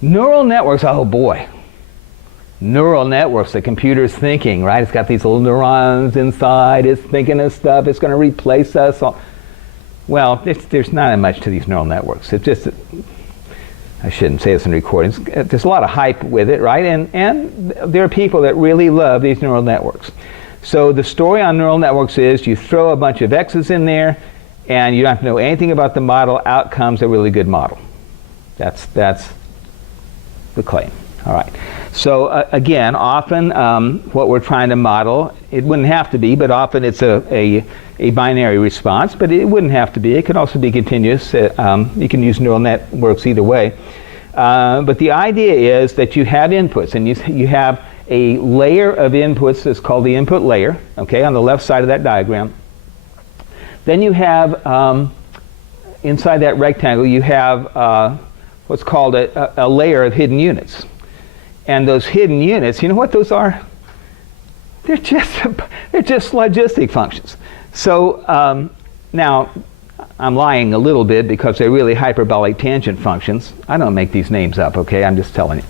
Neural networks, oh boy. Neural networks, the computer's thinking, right? It's got these little neurons inside, it's thinking of stuff, it's going to replace us. Well, there's not much to these neural networks. It's just, I shouldn't say this in recordings, there's a lot of hype with it, right? And there are people that really love these neural networks. So the story on neural networks is you throw a bunch of X's in there, and you don't have to know anything about the model, out comes a really good model. That's the claim. All right. So again, often what we're trying to model, it wouldn't have to be, but often it's a binary response, but it wouldn't have to be. It could also be continuous. You can use neural networks either way. But the idea is that you have inputs, and you have a layer of inputs that's called the input layer, okay, on the left side of that diagram. Then you have, inside that rectangle, you have what's called a layer of hidden units. And those hidden units, you know what those are? They're just logistic functions. So now, I'm lying a little bit because they're really hyperbolic tangent functions. I don't make these names up, okay? I'm just telling you.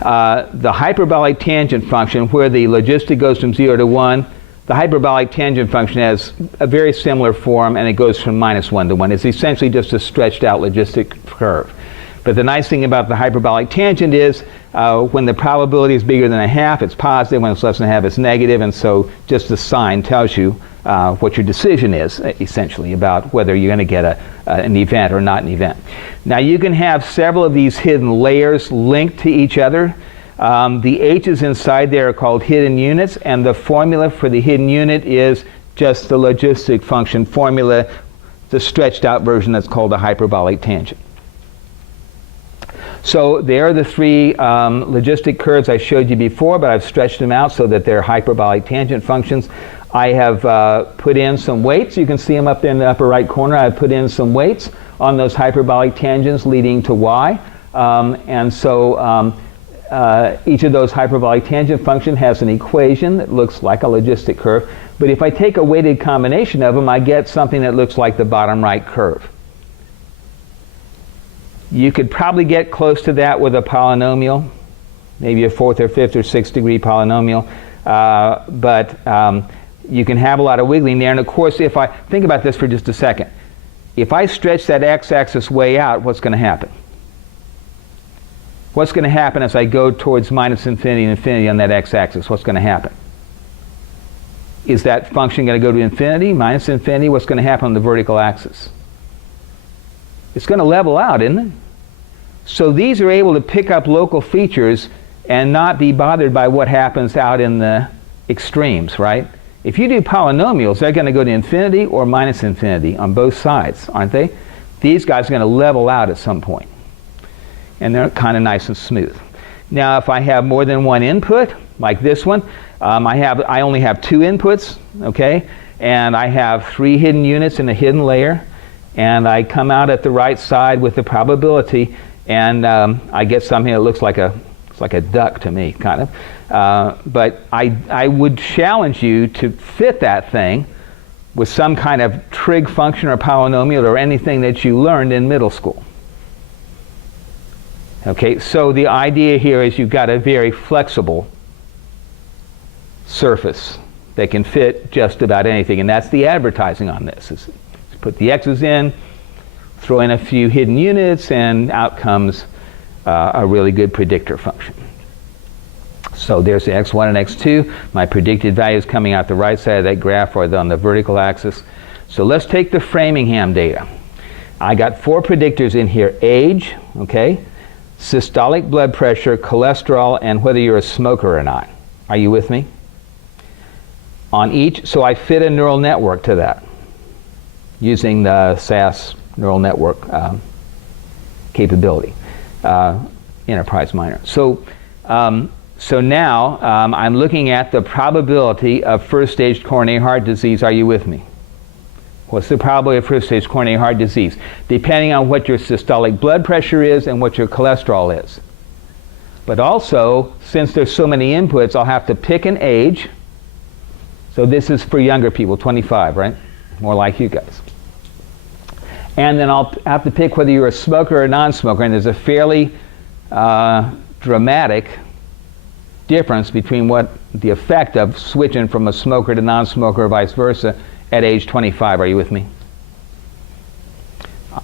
The hyperbolic tangent function, where the logistic goes from 0 to 1, the hyperbolic tangent function has a very similar form, and it goes from -1 to 1. It's essentially just a stretched out logistic curve. But the nice thing about the hyperbolic tangent is when the probability is bigger than a half, it's positive. When it's less than a half, it's negative. And so just the sign tells you what your decision is, essentially, about whether you're going to get an event or not an event. Now, you can have several of these hidden layers linked to each other. The H's inside there are called hidden units, and the formula for the hidden unit is just the logistic function formula, the stretched out version that's called a hyperbolic tangent. So there are the three logistic curves I showed you before, but I've stretched them out so that they're hyperbolic tangent functions. I have put in some weights. You can see them up in the upper right corner. I've put in some weights on those hyperbolic tangents leading to y. And so each of those hyperbolic tangent functions has an equation that looks like a logistic curve. But if I take a weighted combination of them, I get something that looks like the bottom right curve. You could probably get close to that with a polynomial, maybe a 4th or 5th or 6th degree polynomial. But you can have a lot of wiggling there. And of course, if I think about this for just a second, if I stretch that x-axis way out, what's going to happen? What's going to happen as I go towards minus infinity and infinity on that x-axis? What's going to happen? Is that function going to go to infinity, minus infinity? What's going to happen on the vertical axis? It's going to level out, isn't it? So these are able to pick up local features and not be bothered by what happens out in the extremes, right? If you do polynomials, they're going to go to infinity or minus infinity on both sides, aren't they? These guys are going to level out at some point. And they're kind of nice and smooth. Now, if I have more than one input, like this one, I only have 2 inputs, okay? And I have 3 hidden units in a hidden layer. And I come out at the right side with the probability, and I get something that looks like a duck to me, kind of. But I would challenge you to fit that thing with some kind of trig function or polynomial or anything that you learned in middle school. Okay, so the idea here is you've got a very flexible surface that can fit just about anything, and that's the advertising on this. Put the x's in, throw in a few hidden units, and out comes a really good predictor function. So there's the x1 and x2. My predicted values coming out the right side of that graph are on the vertical axis. So let's take the Framingham data. I got 4 predictors in here: age, okay, systolic blood pressure, cholesterol, and whether you're a smoker or not. Are you with me? On each, so I fit a neural network to that, using the SAS neural network capability, enterprise minor. So now I'm looking at the probability of first-stage coronary heart disease. Are you with me? What's the probability of first-stage coronary heart disease? Depending on what your systolic blood pressure is and what your cholesterol is. But also, since there's so many inputs, I'll have to pick an age. So this is for younger people, 25, right? More like you guys. And then I'll have to pick whether you're a smoker or a non-smoker, and there's a fairly dramatic difference between what the effect of switching from a smoker to non-smoker or vice versa at age 25. Are you with me?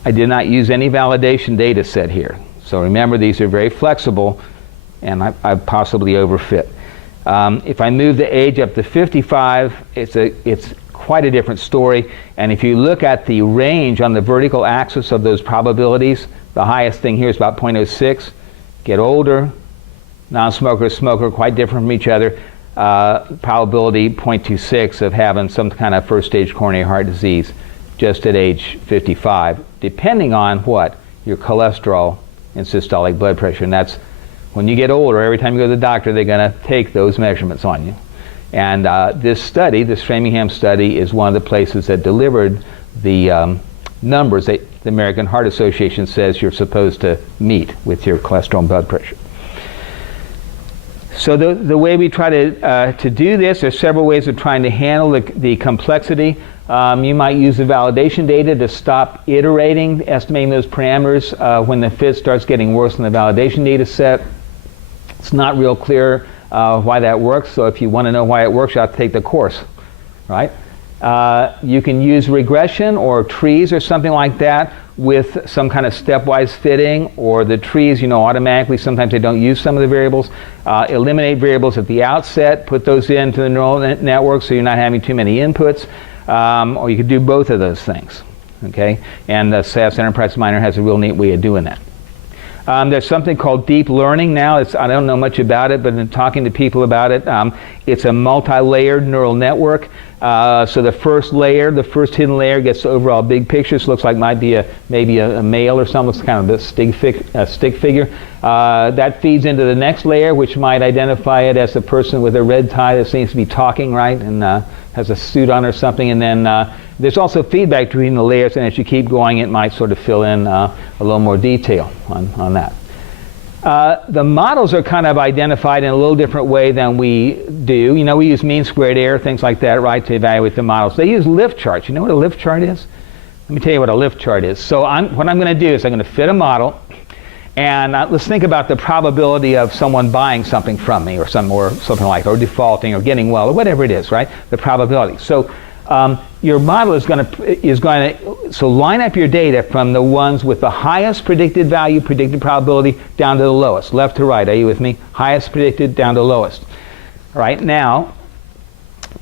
I did not use any validation data set here. So remember, these are very flexible, and I've possibly overfit. If I move the age up to 55, it's quite a different story. And if you look at the range on the vertical axis of those probabilities, the highest thing here is about 0.06. Get older, non-smoker, smoker, quite different from each other. Probability 0.26 of having some kind of first-stage coronary heart disease just at age 55, depending on what? Your cholesterol and systolic blood pressure. And that's when you get older, every time you go to the doctor, they're going to take those measurements on you. And this study, this Framingham study, is one of the places that delivered the numbers that the American Heart Association says you're supposed to meet with your cholesterol and blood pressure. So the way we try to do this, there's several ways of trying to handle the complexity. You might use the validation data to stop iterating, estimating those parameters when the fit starts getting worse in the validation data set. It's not real clear why that works, so if you want to know why it works, you have to take the course, right? You can use regression or trees or something like that with some kind of stepwise fitting, or the trees, automatically, sometimes they don't use some of the variables. Eliminate variables at the outset, put those into the neural network so you're not having too many inputs, or you could do both of those things, okay? And the SAS Enterprise Miner has a real neat way of doing that. There's something called deep learning now. I don't know much about it, but in talking to people about it, it's a multi-layered neural network. So the first layer, the first hidden layer, gets the overall big picture. So it looks like maybe a male or something. It's kind of a stick figure. That feeds into the next layer, which might identify it as a person with a red tie that seems to be talking, right, and has a suit on or something. And then there's also feedback between the layers, and as you keep going, it might sort of fill in a little more detail on that. The models are kind of identified in a little different way than we do. We use mean squared error, things like that, right, to evaluate the models. They use lift charts. You know what a lift chart is? Let me tell you what a lift chart is. So what I'm going to do is I'm going to fit a model, and let's think about the probability of someone buying something from me, or something like that, or defaulting, or getting well, or whatever it is, right? The probability. So your model is going to so line up your data from the ones with the highest predicted value, predicted probability, down to the lowest, left to right. Are you with me? Highest predicted down to lowest. All right, now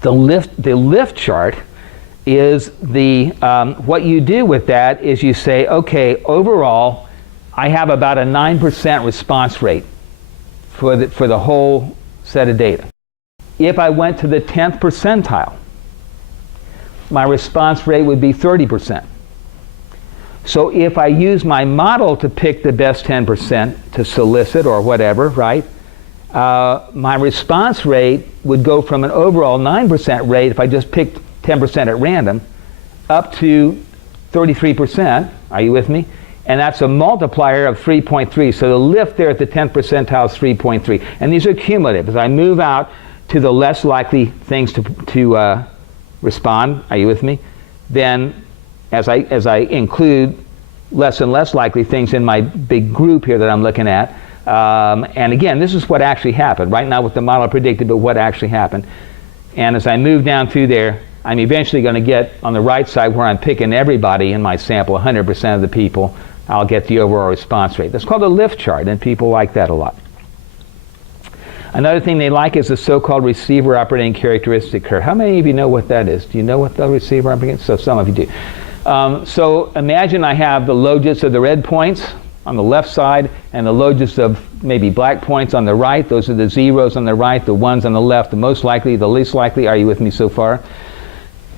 the lift chart is what you do with that is you say, okay, overall I have about a 9% response rate for the whole set of data. If I went to the 10th percentile, my response rate would be 30%. So if I use my model to pick the best 10% to solicit or whatever, right, my response rate would go from an overall 9% rate, if I just picked 10% at random, up to 33%. Are you with me? And that's a multiplier of 3.3. So the lift there at the 10th percentile is 3.3. And these are cumulative. As I move out to the less likely things to respond, are you with me? Then as I include less and less likely things in my big group here that I'm looking at, and again, this is what actually happened. Right now with the model predicted, but what actually happened. And as I move down through there, I'm eventually going to get on the right side where I'm picking everybody in my sample, 100% of the people, I'll get the overall response rate. That's called a lift chart, and people like that a lot. Another thing they like is the so-called receiver operating characteristic curve. How many of you know what that is? Do you know what the receiver operating? So some of you do. So imagine I have the logits of the red points on the left side and the logits of maybe black points on the right. Those are the zeros on the right, the ones on the left, the most likely, the least likely. Are you with me so far?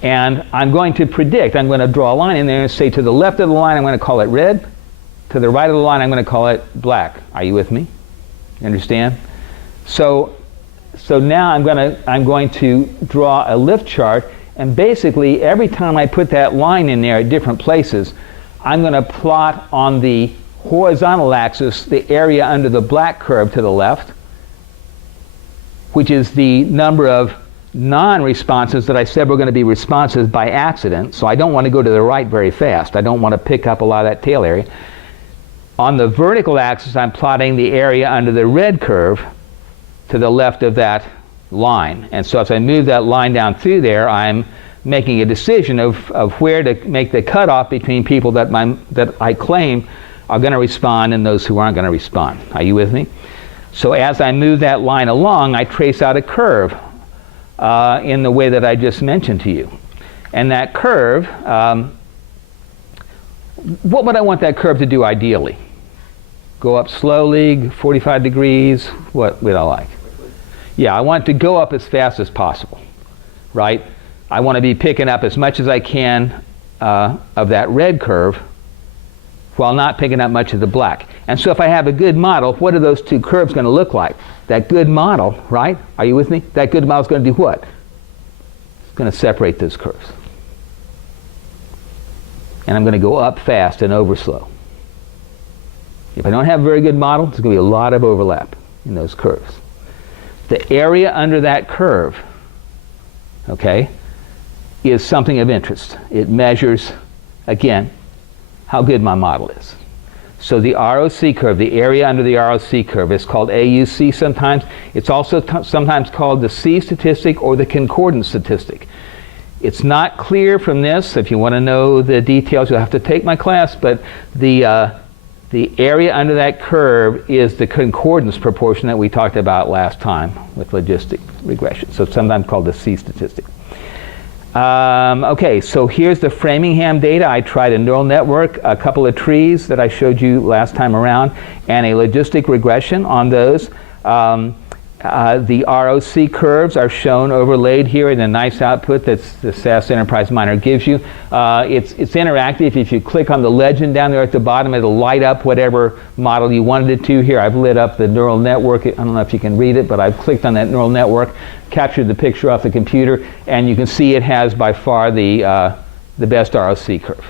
And I'm going to predict. I'm going to draw a line in there and say to the left of the line I'm going to call it red. To the right of the line I'm going to call it black. Are you with me? You understand? So now I'm going to draw a lift chart, and basically every time I put that line in there at different places, I'm going to plot on the horizontal axis the area under the black curve to the left, which is the number of non-responses that I said were going to be responses by accident. So I don't want to go to the right very fast. I don't want to pick up a lot of that tail area. On the vertical axis, I'm plotting the area under the red curve to the left of that line. And so as I move that line down through there, I'm making a decision of where to make the cutoff between people that I claim are going to respond and those who aren't going to respond. Are you with me? So as I move that line along, I trace out a curve in the way that I just mentioned to you. And that curve, what would I want that curve to do ideally? Go up slowly, 45 degrees, what would I like? Yeah, I want it to go up as fast as possible, right? I want to be picking up as much as I can of that red curve while not picking up much of the black. And so if I have a good model, what are those two curves going to look like? That good model, right? Are you with me? That good model is going to do what? It's going to separate those curves. And I'm going to go up fast and over slow. If I don't have a very good model, there's going to be a lot of overlap in those curves. The area under that curve, okay, is something of interest. It measures, again, how good my model is. So the ROC curve, the area under the ROC curve, is called AUC sometimes. It's also sometimes called the C statistic or the concordance statistic. It's not clear from this. If you want to know the details, you'll have to take my class, but the area under that curve is the concordance proportion that we talked about last time with logistic regression. So it's sometimes called the C statistic. Okay, so here's the Framingham data. I tried a neural network, a couple of trees that I showed you last time around, and a logistic regression on those. The ROC curves are shown overlaid here in a nice output that the SAS Enterprise Miner gives you. It's interactive. If you click on the legend down there at the bottom, it'll light up whatever model you wanted it to. Here I've lit up the neural network. I don't know if you can read it, but I've clicked on that neural network, captured the picture off the computer, and you can see it has by far the best ROC curve.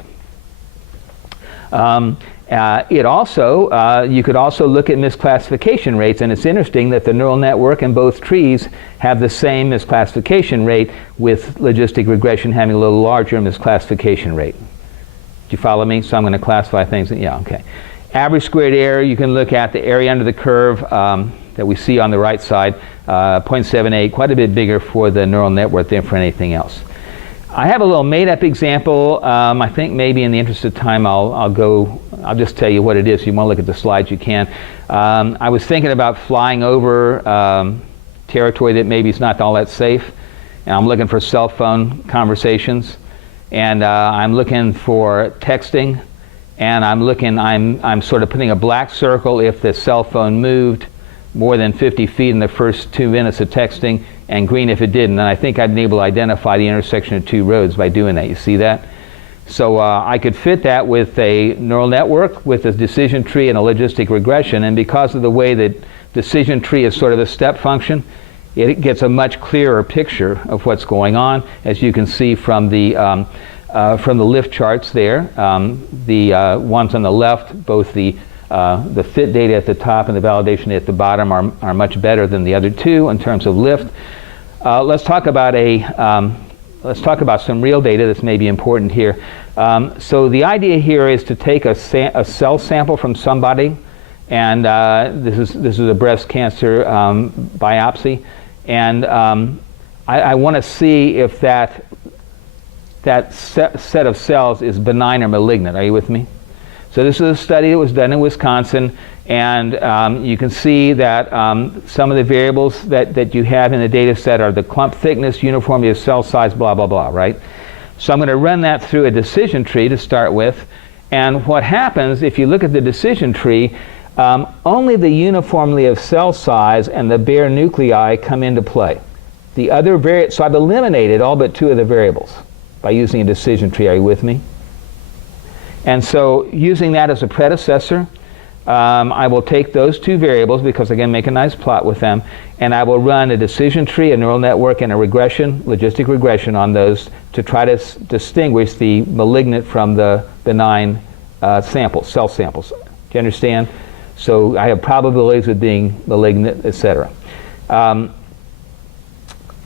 You could also look at misclassification rates, and it's interesting that the neural network and both trees have the same misclassification rate, with logistic regression having a little larger misclassification rate. Do you follow me? So I'm going to classify things. Yeah, okay. Average squared error, you can look at the area under the curve that we see on the right side, 0.78, quite a bit bigger for the neural network than for anything else. I have a little made-up example. I think maybe in the interest of time I'll just tell you what it is. If you want to look at the slides, you can. I was thinking about flying over territory that maybe is not all that safe, and I'm looking for cell phone conversations, and I'm looking for texting, and I'm sort of putting a black circle if the cell phone moved more than 50 feet in the first 2 minutes of texting, and green if it didn't. And I think I'd been able to identify the intersection of two roads by doing that. You see that? So I could fit that with a neural network, with a decision tree, and a logistic regression. And because of the way that decision tree is sort of a step function, it gets a much clearer picture of what's going on, as you can see from the lift charts there. The ones on the left, both the fit data at the top and the validation data at the bottom are much better than the other two in terms of lift. Let's talk about some real data that's maybe important here. So the idea here is to take a cell sample from somebody, and this is a breast cancer biopsy, and I want to see if that set of cells is benign or malignant. Are you with me? So this is a study that was done in Wisconsin, and you can see that some of the variables that you have in the data set are the clump thickness, uniformity of cell size, blah, blah, blah, right? So I'm going to run that through a decision tree to start with, and what happens if you look at the decision tree, only the uniformity of cell size and the bare nuclei come into play. The other so I've eliminated all but two of the variables by using a decision tree. Are you with me? And so using that as a predecessor, I will take those two variables, because I can make a nice plot with them, and I will run a decision tree, a neural network, and a regression, logistic regression on those to try to distinguish the malignant from the benign samples, cell samples. Do you understand? So I have probabilities of being malignant, etc.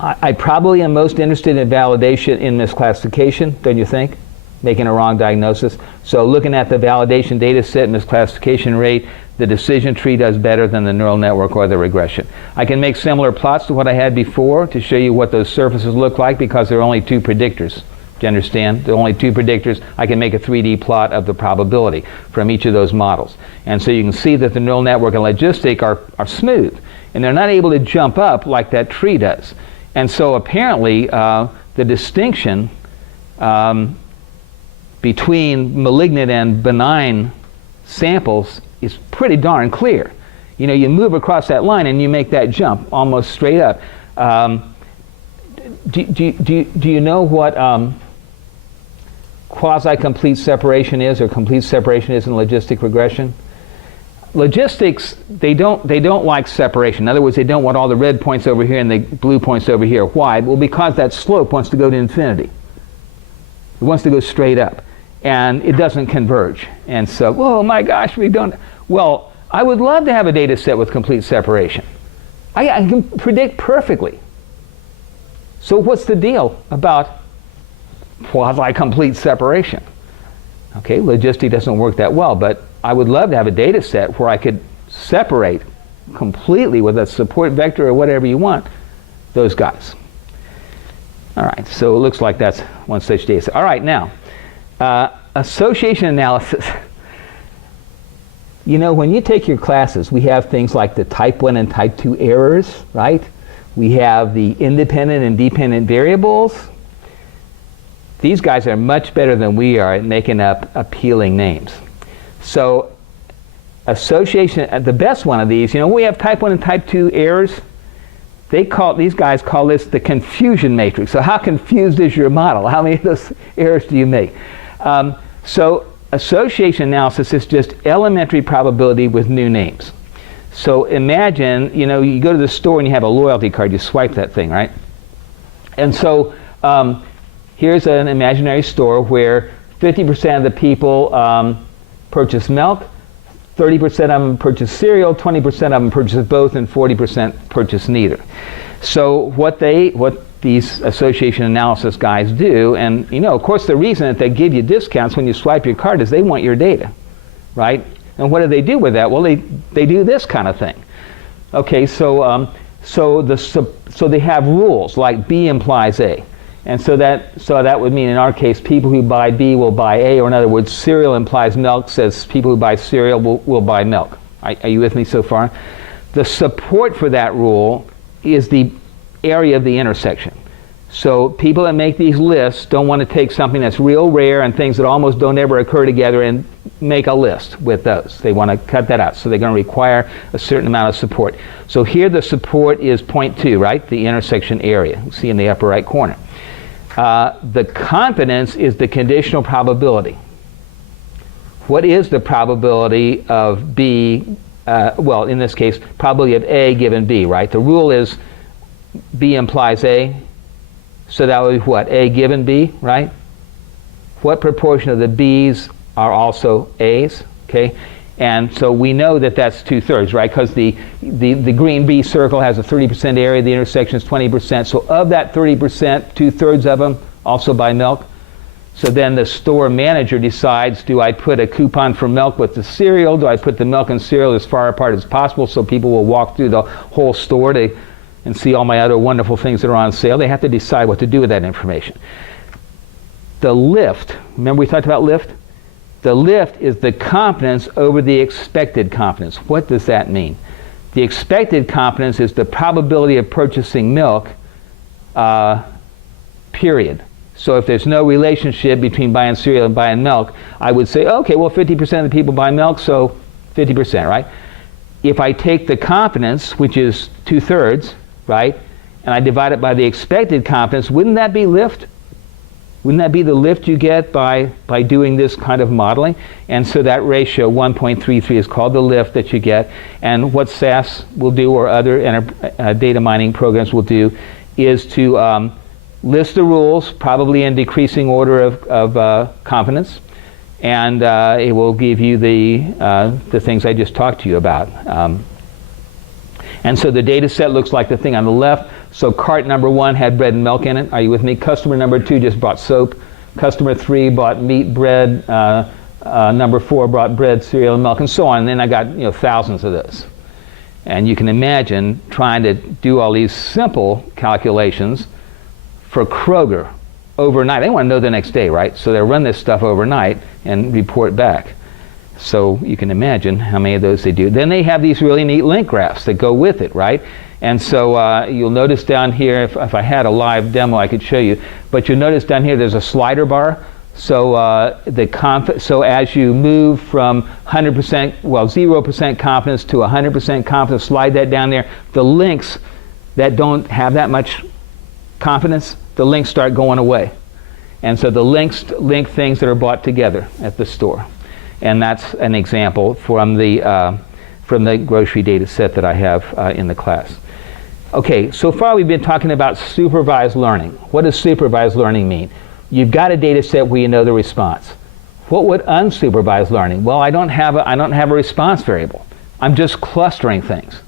I probably am most interested in validation in misclassification, don't you think? making a wrong diagnosis. So looking at the validation data set, misclassification rate, the decision tree does better than the neural network or the regression. I can make similar plots to what I had before to show you what those surfaces look like because there are only 2 predictors. Do you understand? There are only 2 predictors. I can make a 3D plot of the probability from each of those models. And so you can see that the neural network and logistic are smooth. And they're not able to jump up like that tree does. And so apparently the distinction between malignant and benign samples is pretty darn clear. You know, you move across that line and you make that jump almost straight up. Do you know what quasi-complete separation is, or complete separation is in logistic regression? Logistics, they don't like separation. In other words, they don't want all the red points over here and the blue points over here. Why? Well, because that slope wants to go to infinity. It wants to go straight up. And it doesn't converge. And so, oh my gosh, we don't. Well, I would love to have a data set with complete separation. I can predict perfectly. So what's the deal about quasi-complete separation? Okay, logistic doesn't work that well, but I would love to have a data set where I could separate completely with a support vector or whatever you want those guys. All right, so it looks like that's one such data set. All right, now, association analysis. You know, when you take your classes, we have things like the type 1 and type 2 errors, right? We have the independent and dependent variables. These guys are much better than we are at making up appealing names. So association, the best one of these, you know, we have type 1 and type 2 errors. These guys call this the confusion matrix. So how confused is your model? How many of those errors do you make? So association analysis is just elementary probability with new names. So imagine, you know, you go to the store and you have a loyalty card. You swipe that thing, right? And so here's an imaginary store where 50% of the people purchase milk, 30% of them purchase cereal, 20% of them purchase both, and 40% purchase neither. So what these association analysis guys do, and you know, of course, the reason that they give you discounts when you swipe your card is they want your data, right? And what do they do with that? Well, they do this kind of thing. Okay, so they have rules like B implies A. And so that would mean in our case, people who buy B will buy A, or in other words, cereal implies milk, says people who buy cereal will buy milk. Are you with me so far? The support for that rule is the area of the intersection. So people that make these lists don't want to take something that's real rare and things that almost don't ever occur together and make a list with those. They want to cut that out. So they're going to require a certain amount of support. So here the support is 0.2, right? The intersection area. You see in the upper right corner. The confidence is the conditional probability. What is the probability of B, well, in this case, probability of A given B, right? The rule is B implies A, so that would be what? A given B, right? What proportion of the B's are also A's, okay? And so we know that that's 2/3, right? Because the green B circle has a 30% area, the intersection is 20%. So of that 30%, 2/3 of them also buy milk. So then the store manager decides, do I put a coupon for milk with the cereal? Do I put the milk and cereal as far apart as possible so people will walk through the whole store and see all my other wonderful things that are on sale? They have to decide what to do with that information. The lift, remember we talked about lift? The lift is the confidence over the expected confidence. What does that mean? The expected confidence is the probability of purchasing milk, period. So if there's no relationship between buying cereal and buying milk, I would say, okay, well 50% of the people buy milk, so 50%, right? If I take the confidence, which is 2/3, right, and I divide it by the expected confidence, wouldn't that be lift? Wouldn't that be the lift you get by doing this kind of modeling? And so that ratio, 1.33, is called the lift that you get. And what SAS will do, or other data mining programs will do, is to list the rules, probably in decreasing order of confidence, and it will give you the things I just talked to you about. And so the data set looks like the thing on the left. So cart number 1 had bread and milk in it. Are you with me? Customer number 2 just bought soap. customer 3 bought meat, bread, number 4 bought bread, cereal, and milk, and so on. And then I got thousands of those. And you can imagine trying to do all these simple calculations for Kroger overnight. They want to know the next day, right? So they run this stuff overnight and report back. So you can imagine how many of those they do. Then they have these really neat link graphs that go with it, right? And so you'll notice down here, if I had a live demo I could show you, but you'll notice down here there's a slider bar. So so as you move from 100%, 0% confidence to 100% confidence, slide that down there. The links that don't have that much confidence, the links start going away. And so the links link things that are bought together at the store. And that's an example from the grocery data set that I have in the class. Okay, so far we've been talking about supervised learning. What does supervised learning mean? You've got a data set where you know the response. What would unsupervised learning? Well, I don't have a response variable. I'm just clustering things.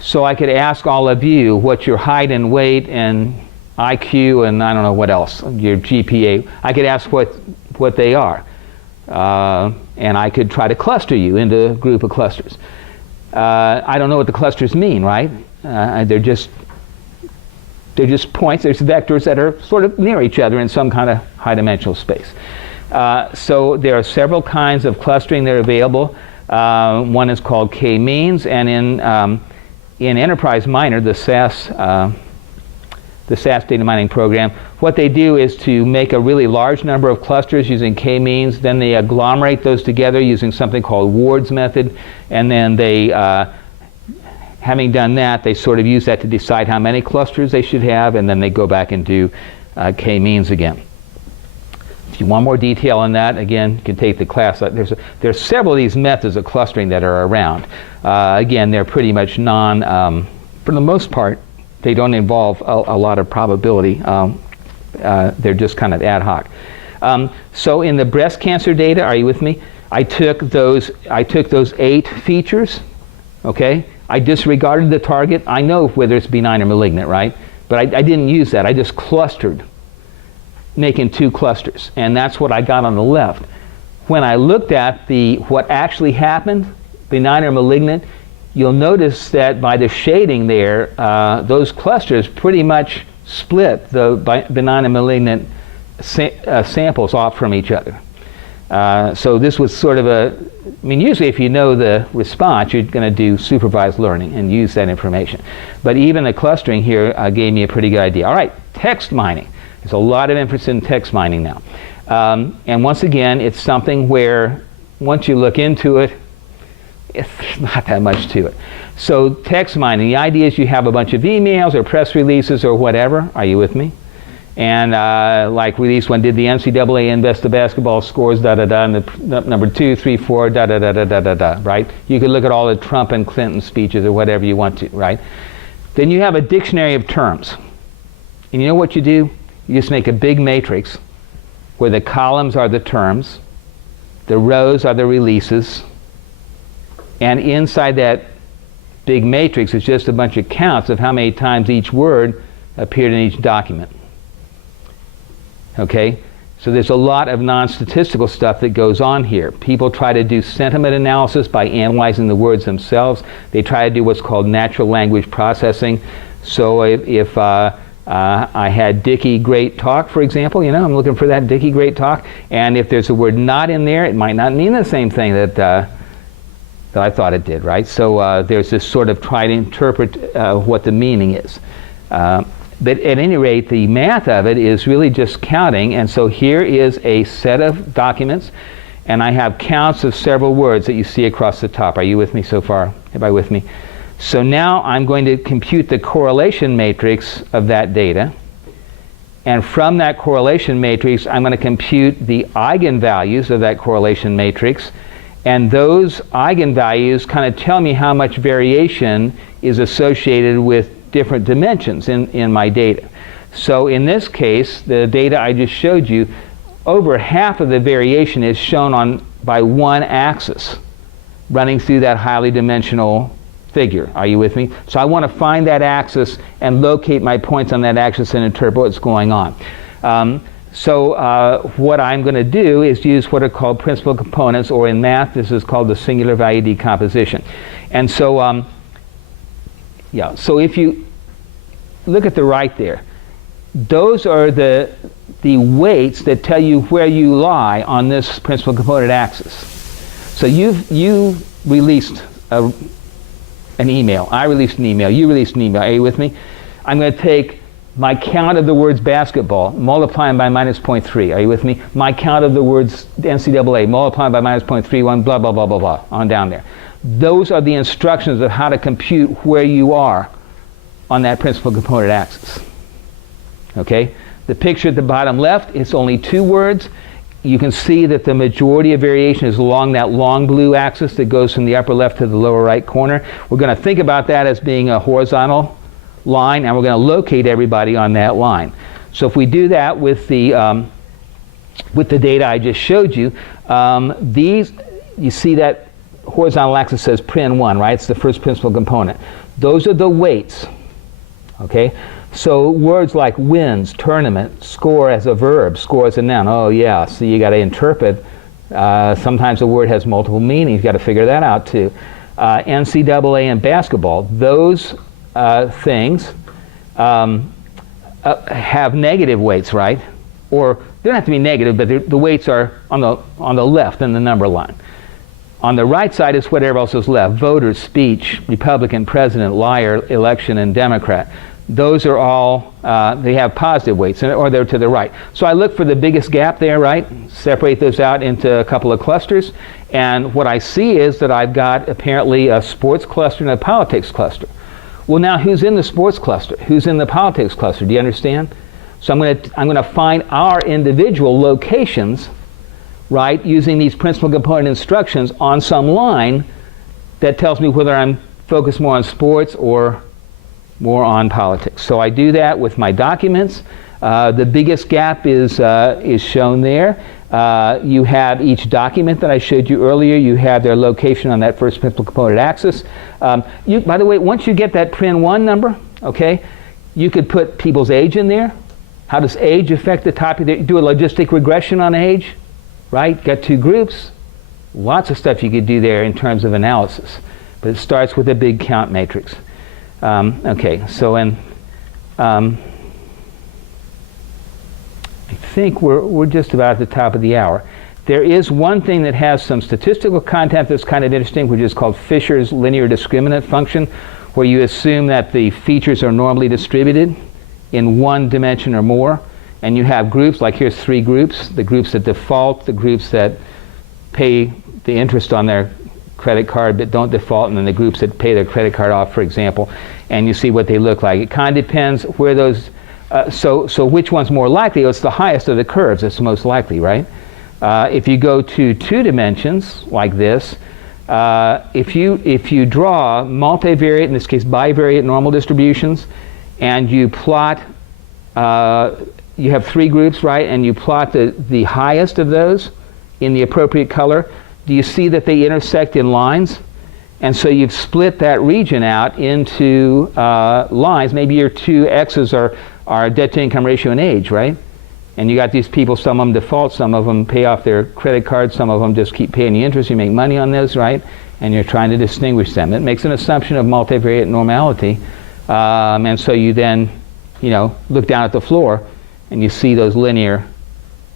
So I could ask all of you what your height and weight and IQ and I don't know what else, your GPA. I could ask what they are. And I could try to cluster you into a group of clusters. I don't know what the clusters mean, right? They're just points. There's vectors that are sort of near each other in some kind of high-dimensional space. So there are several kinds of clustering that are available. One is called k-means, and in Enterprise Miner, the SAS data mining program, what they do is to make a really large number of clusters using k-means. Then they agglomerate those together using something called Ward's method, and then they having done that, they sort of use that to decide how many clusters they should have, and then they go back and do k-means again. If you want more detail on that, again, you can take the class. There's several of these methods of clustering that are around. Again, they're pretty much for the most part, they don't involve a lot of probability. They're just kind of ad hoc. So in the breast cancer data, are you with me? I took those 8 features, okay? I disregarded the target. I know whether it's benign or malignant, right? But I didn't use that. I just clustered, making 2 clusters. And that's what I got on the left. When I looked at what actually happened, benign or malignant, you'll notice that by the shading there, those clusters pretty much split the benign and malignant samples off from each other. So this was sort of usually if you know the response, you're going to do supervised learning and use that information. But even the clustering here gave me a pretty good idea. All right, text mining. There's a lot of emphasis in text mining now. And once again, it's something where once you look into it, there's not that much to it. So text mining, the idea is you have a bunch of emails or press releases or whatever. Are you with me? And like release 1 did the NCAA invest the basketball scores, da-da-da, and the number 2, 3, 4, da-da-da-da-da-da-da, right? You can look at all the Trump and Clinton speeches or whatever you want to, right? Then you have a dictionary of terms. And you know what you do? You just make a big matrix where the columns are the terms, the rows are the releases, and inside that big matrix is just a bunch of counts of how many times each word appeared in each document. Okay? So there's a lot of non-statistical stuff that goes on here. People try to do sentiment analysis by analyzing the words themselves. They try to do what's called natural language processing. So if I had Dickey great talk, for example, I'm looking for that Dickey great talk, and if there's a word not in there, it might not mean the same thing that I thought it did, right? So there's this sort of try to interpret what the meaning is. But at any rate, the math of it is really just counting, and so here is a set of documents, and I have counts of several words that you see across the top. Are you with me so far? Everybody with me? So now I'm going to compute the correlation matrix of that data, and from that correlation matrix, I'm going to compute the eigenvalues of that correlation matrix, and those eigenvalues kind of tell me how much variation is associated with different dimensions in my data. So in this case, the data I just showed you, over half of the variation is shown by one axis running through that highly dimensional figure. Are you with me? So I want to find that axis and locate my points on that axis and interpret what's going on. So what I'm going to do is use what are called principal components, or in math this is called the singular value decomposition. And so, so if you look at the right there, those are the weights that tell you where you lie on this principal component axis. So you released an email, I released an email, you released an email, are you with me? I'm going to take my count of the words basketball, multiply them by minus 0.3. Are you with me? My count of the words NCAA, multiply them by minus 0.31, blah, blah, blah, blah, blah, on down there. Those are the instructions of how to compute where you are on that principal component axis. Okay? The picture at the bottom left, it's only 2 words. You can see that the majority of variation is along that long blue axis that goes from the upper left to the lower right corner. We're going to think about that as being a horizontal line, and we're going to locate everybody on that line. So if we do that with the data I just showed you, you see that horizontal axis says prin1, right? It's the first principal component. Those are the weights, okay? So words like wins, tournament, score as a verb, score as a noun. Oh yeah, so you got to interpret. Sometimes a word has multiple meanings. You've got to figure that out too. NCAA and basketball, those things have negative weights, right? Or they don't have to be negative, but the weights are on the left in the number line. On the right side is whatever else is left: voters, speech, Republican, president, liar, election, and Democrat. Those are all, they have positive weights, or they're to the right. So I look for the biggest gap there, right? Separate those out into a couple of clusters. And what I see is that I've got apparently a sports cluster and a politics cluster. Well, now who's in the sports cluster? Who's in the politics cluster? Do you understand? So I'm going to find our individual locations, right, using these principal component instructions on some line that tells me whether I'm focused more on sports or more on politics. So I do that with my documents. The biggest gap is shown there. You have each document that I showed you earlier. You have their location on that first principal component axis. By the way, once you get that prin1 number, okay, you could put people's age in there. How does age affect the topic? Do a logistic regression on age, right? Got 2 groups. Lots of stuff you could do there in terms of analysis. But it starts with a big count matrix. Okay, so I think we're just about at the top of the hour. There is one thing that has some statistical content that's kind of interesting, which is called Fisher's linear discriminant function, where you assume that the features are normally distributed in one dimension or more, and you have groups, like here's 3 groups: the groups that default, the groups that pay the interest on their credit card but don't default, and then the groups that pay their credit card off, for example, and you see what they look like. It kind of depends where those, so which one's more likely? It's the highest of the curves that's most likely, right? If you go to 2 dimensions like this, if you draw multivariate, in this case bivariate normal distributions, and you plot, you have 3 groups, right, and you plot the highest of those in the appropriate color, do you see that they intersect in lines? And so you've split that region out into lines. Maybe your 2 X's are debt to income ratio and age, right? And you got these people, some of them default, some of them pay off their credit cards, some of them just keep paying the interest. You make money on those, right? And you're trying to distinguish them. It makes an assumption of multivariate normality. And so you then, look down at the floor and you see those linear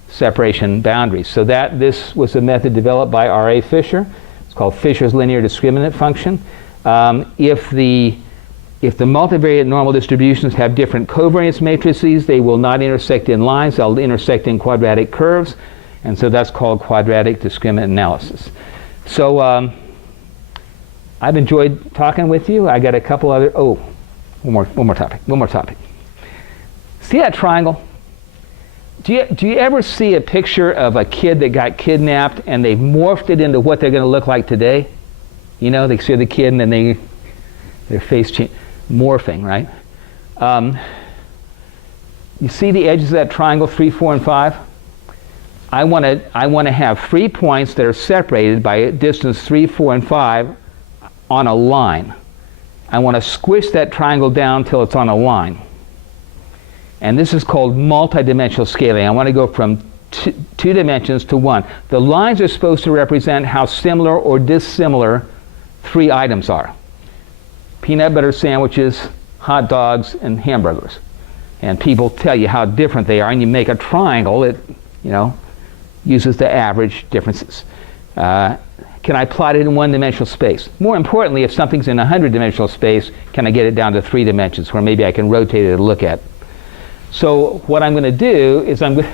separation boundaries. So this was a method developed by R.A. Fisher. It's called Fisher's linear discriminant function. If the multivariate normal distributions have different covariance matrices, they will not intersect in lines. They'll intersect in quadratic curves, and so that's called quadratic discriminant analysis. So I've enjoyed talking with you. I got a couple other. One more topic. See that triangle? Do you ever see a picture of a kid that got kidnapped and they've morphed it into what they're going to look like today? They see the kid and then their face change, morphing, right? You see the edges of that triangle, 3, 4, and 5? I want to have 3 points that are separated by a distance 3, 4, and 5 on a line. I want to squish that triangle down till it's on a line. And this is called multidimensional scaling. I want to go from two dimensions to one. The lines are supposed to represent how similar or dissimilar three items are. Peanut butter sandwiches, hot dogs, and hamburgers. And people tell you how different they are, and you make a triangle that, uses the average differences. Can I plot it in one-dimensional space? More importantly, if something's in a 100-dimensional space, can I get it down to 3 dimensions where maybe I can rotate it and look at? So what I'm going to do is I'm going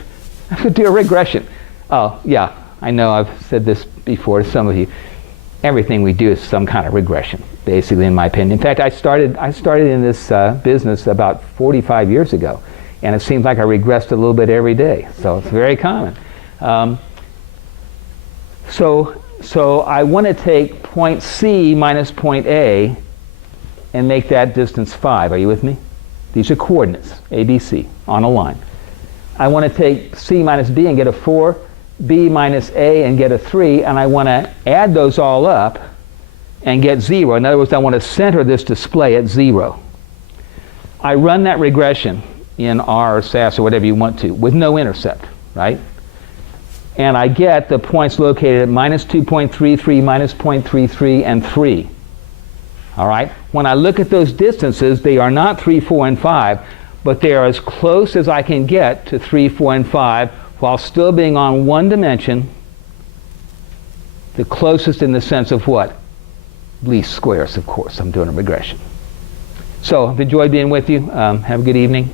to do a regression. Oh, yeah, I know I've said this before to some of you. Everything we do is some kind of regression, basically, in my opinion. In fact, I started in this business about 45 years ago, and it seems like I regressed a little bit every day. So it's very common. So I want to take point C minus point A and make that distance 5. Are you with me? These are coordinates, A, B, C, on a line. I want to take C minus B and get a 4, B minus A and get a 3, and I want to add those all up and get 0. In other words, I want to center this display at 0. I run that regression in R or SAS or whatever you want to with no intercept, right? And I get the points located at minus 2.33, minus 0.33, and 3. All right? When I look at those distances, they are not 3, 4, and 5, but they are as close as I can get to 3, 4, and 5 while still being on one dimension, the closest in the sense of what? Least squares, of course. I'm doing a regression. So I've enjoyed being with you. Have a good evening.